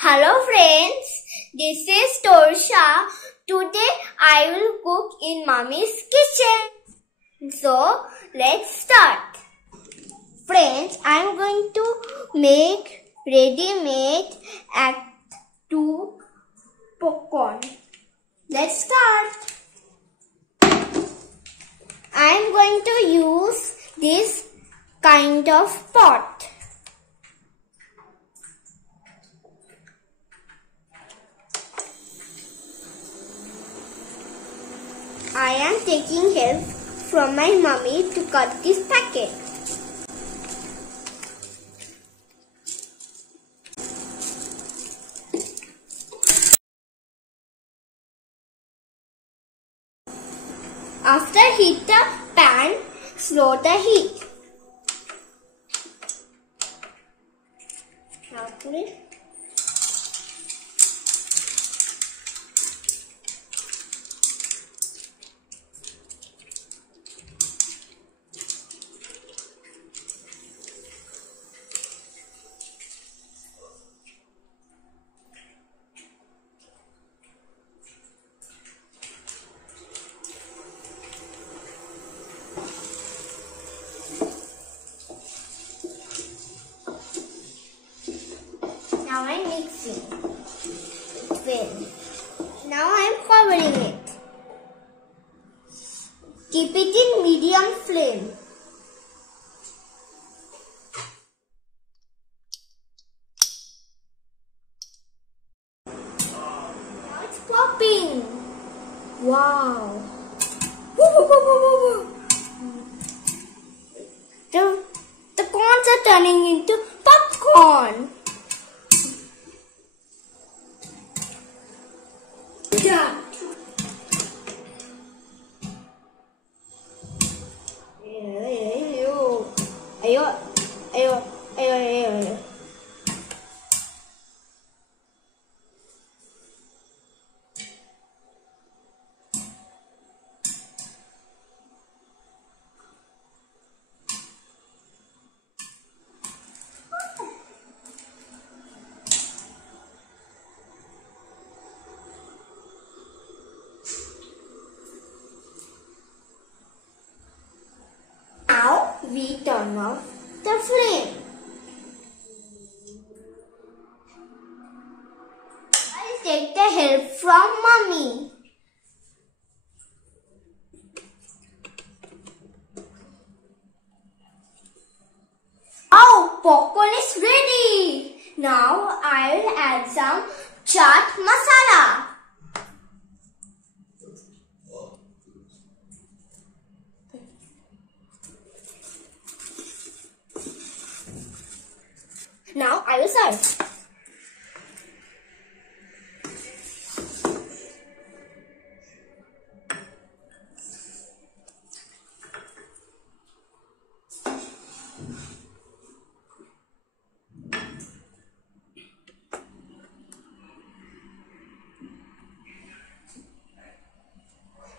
Hello friends, this is Torsha. Today I will cook in Mommy's kitchen. So let's start. Friends, I am going to make ready-made Act 2 popcorn. Let's start. I am going to use this kind of pot. I am taking help from my mummy to cut this packet. After heat the pan, slow the heat. Now put it. Now I am mixing it well. Now I am covering it. Keep it in medium flame. Now it's popping. Wow. The corns are turning into popcorn. Yeah. Ayo. Now we turn off the flame. I'll take the help from Mummy. Oh, popcorn is ready. Now I'll add some chaat masala. Now I will serve.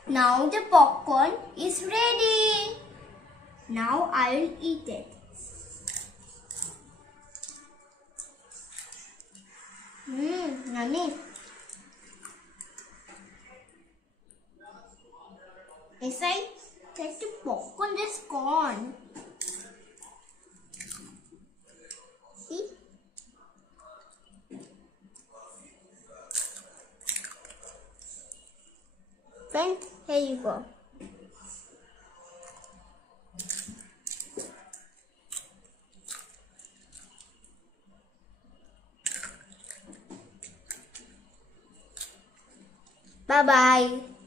Now the popcorn is ready. Now I will eat it. Yummy. Inside, take the popcorn that's gone. See? Friends, here you go. Bye-bye.